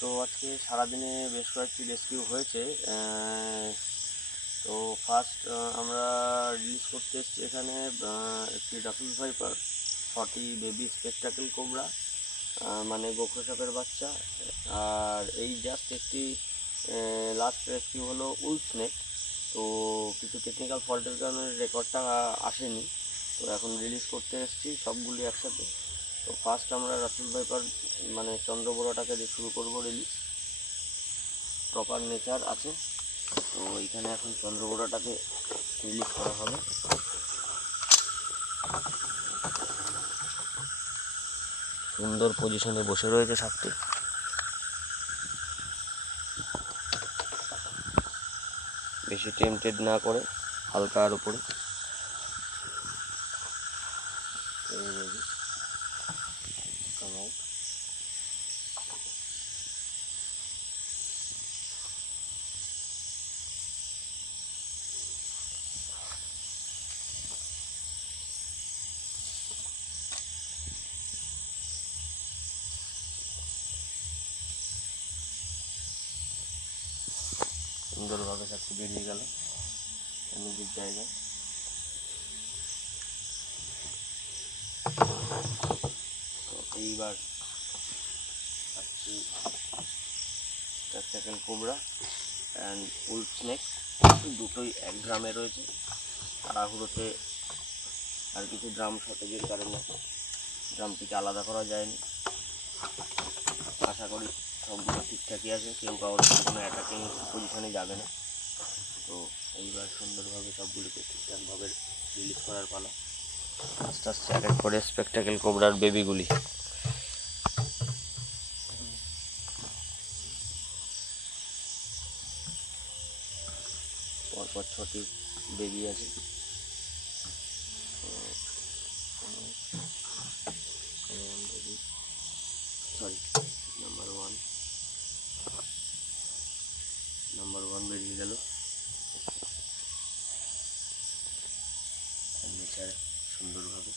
তো আজকে সারাদিনে বেশ কয়েকটি রেস্কিউ হয়েছে। তো ফার্স্ট আমরা রিলিজ করতে এসেছি এখানে একটি Russell viper 40 baby spectacle cobra, মানে গোখরো সাপের বাচ্চা। আর এই জাস্ট একটি লাস্ট রেস্কিউ হলো উল স্নেক। তো কিছু টেকনিক্যাল ফল্টের কারণে রেকর্ডটা আসেনি, তো এখন রিলিজ করতে এসেছি সবগুলি একসাথে। তো ফার্স্ট আমরা রাসেল ভাইপার মানে চন্দ্রবোড়াটাকে দিয়ে শুরু করব রিলিজ। প্রপার নেচার আছে, তো এইখানে এখন চন্দ্রবোড়াটাকে রিলিজ করা হবে। সুন্দর পজিশনে বসে রয়েছে সাপটি। বেশি টেম্পটেড না করে হালকার উপরে। সুন্দরভাবে সাপটি বেরিয়ে গেল নিজের জায়গায়। তো এইবার spectacle cobra and wolf snake দুটোই 1 গ্রামে রয়েছে। তাড়াহুড়োতে আর কিছু ড্রাম শর্টেজের কারণে ড্রামটিকে আলাদা করা যায়নি। আশা করি সবগুলো ঠিকঠাকই আছে, কেউ কারোর কোনো অ্যাটাকিং পজিশনে যাবে না। তো এইবার সুন্দরভাবে সবগুলোকে ঠিকঠাকভাবে রিলিজ করার পালা। আস্তে আস্তে এক এক করে স্পেকটাকেল কোবরার বেবিগুলি। পরপর 6টি বেবি আছে। সরি, নাম্বার ওয়ান বেরিয়ে গেল। নেচার সুন্দরভাবে।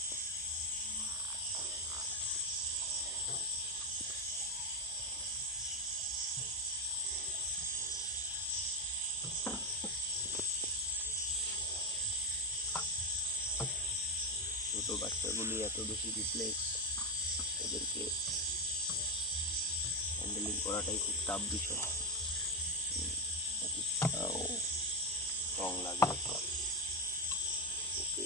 ছোটো বাচ্চাগুলি এত বেশি রিফ্লেক্স, এদেরকে হ্যান্ডেলিং করাটাই খুব টাফ বিষয়। স্ট্রং লাগবে। Okay,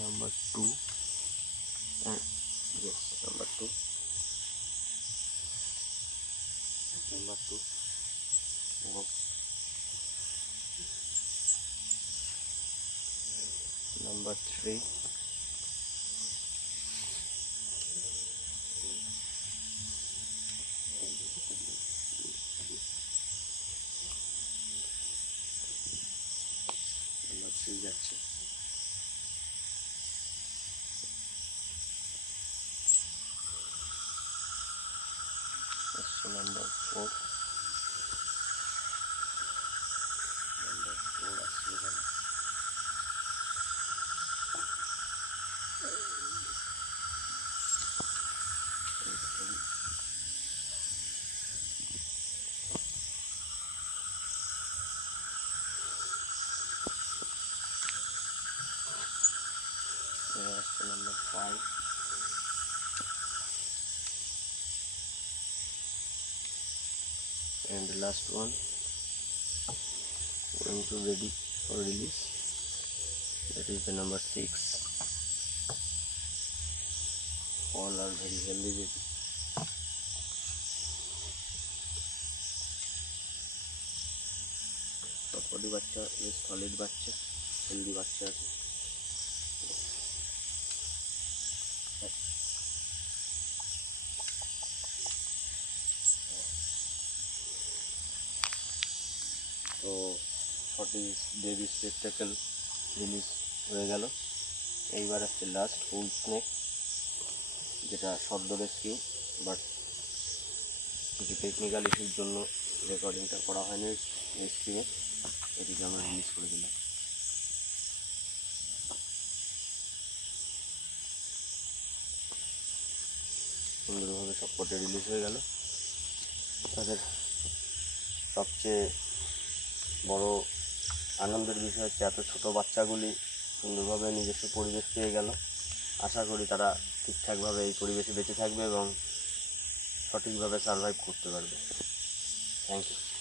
number two, yes, number two, number three, number three যাচ্ছে। নাম্বার ফোর, আসছে এখানে। আসছে number five, and the last one going to ready for release, that is the number 6. All are very healthy baby. সবকটি বাচ্চা বেশ solid বাচ্চা, healthy বাচ্চা আছে। তো 40 বেবি স্পেকটাকেল রিলিজ হয়ে গেল। এইবার আসছে লাস্ট উল স্নেক, যেটা সদ্য রেস্কিউ, বাট কিছু টেকনিক্যাল ইস্যুর জন্য রেকর্ডিংটা করা হয়নি স্ক্রিনে। এটিকে আমরা রিলিজ করে দিলাম। সুন্দরভাবে সবকটা রিলিজ হয়ে গেল। তাদের সবচেয়ে বড় আনন্দের বিষয় হচ্ছে এত ছোটো বাচ্চাগুলি সুন্দরভাবে নিজস্ব পরিবেশ পেয়ে গেল। আশা করি তারা ঠিকঠাকভাবে এই পরিবেশে বেঁচে থাকবে এবং সঠিকভাবে সারভাইভ করতে পারবে। Thank you.